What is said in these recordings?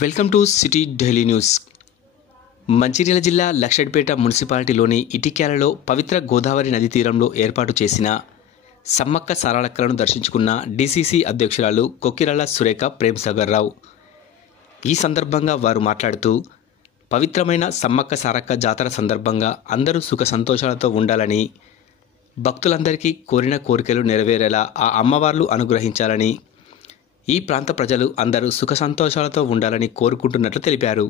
Welcome to city daily news. Mancherial జిల్లా లక్షడ్పేట మున్సిపాలిటీలోని ఇటిక్యాలలో పవిత్ర గోదావరి నది తీరంలో ఏర్పాటు చేసిన సమ్మక్క సారళక్కలను దర్శించుకున్న డీసీసీ అధ్యక్షురాలు కొక్కిరాల సురేఖ ప్రేమ్సాగర్ రావు. ఈ సందర్భంగా వారు మాట్లాడుతూ, పవిత్రమైన సమ్మక్క సారక్క జాతర సందర్భంగా అందరూ సుఖ సంతోషాలతో ఉండాలని, భక్తులందరికీ కోరిన కోరికలు నెరవేరేలా ఆ అమ్మవార్లు అనుగ్రహించాలని, ఈ ప్రాంత ప్రజలు అందరూ సుఖ సంతోషాలతో ఉండాలని కోరుకుంటున్నట్లు తెలిపారు.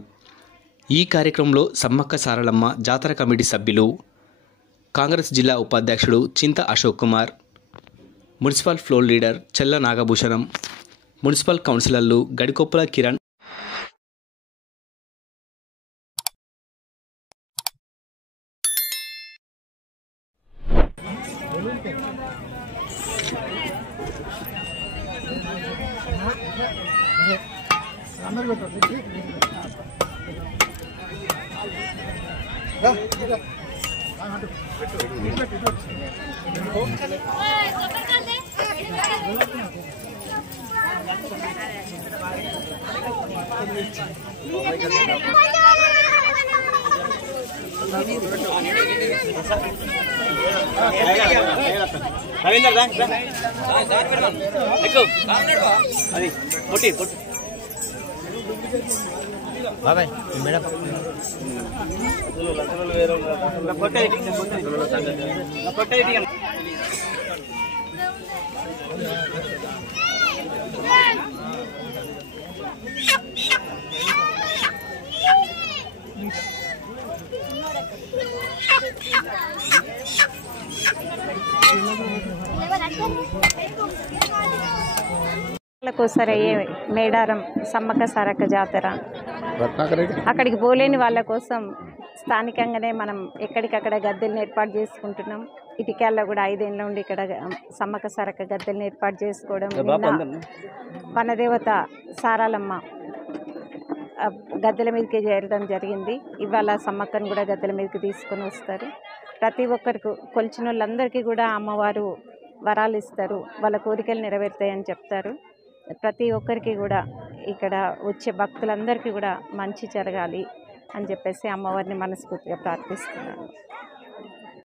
ఈ కార్యక్రమంలో సమ్మక్క సారలమ్మ జాతర కమిటీ సభ్యులు, కాంగ్రెస్ జిల్లా ఉపాధ్యక్షుడు చింత Ashok Kumar, municipal floor leader చెల్ల నాగభూషణం, మున్సిపల్ కౌన్సిలర్లు గడికొప్పుల కిరణ్, బాబాయ్ మేడం కోసరయ్యే మేడారం సమ్మక్క సారక్క జాతర అక్కడికి పోలేని వాళ్ళ కోసం స్థానికంగానే మనం ఎక్కడికక్కడ గద్దెలను ఏర్పాటు చేసుకుంటున్నాం. ఇటిక్యాల్లో కూడా 5 ఏళ్ళ నుండి ఇక్కడ సమ్మక్క సారక్క గద్దెలను ఏర్పాటు చేసుకోవడం, వనదేవత సారాలమ్మ గద్దెల మీదకి చేరడం జరిగింది. ఇవాళ సమ్మక్కను కూడా గద్దెల మీదకి తీసుకొని వస్తారు. ప్రతి ఒక్కరికి కొలిచిన వాళ్ళందరికీ కూడా అమ్మవారు వరాలు ఇస్తారు, వాళ్ళ కోరికలు నెరవేరుతాయని చెప్తారు. ప్రతి ఒక్కరికి కూడా ఇక్కడ వచ్చే భక్తులందరికీ కూడా మంచి జరగాలి అని చెప్పేసి అమ్మవారిని మనస్ఫూర్తిగా ప్రార్థిస్తున్నాను.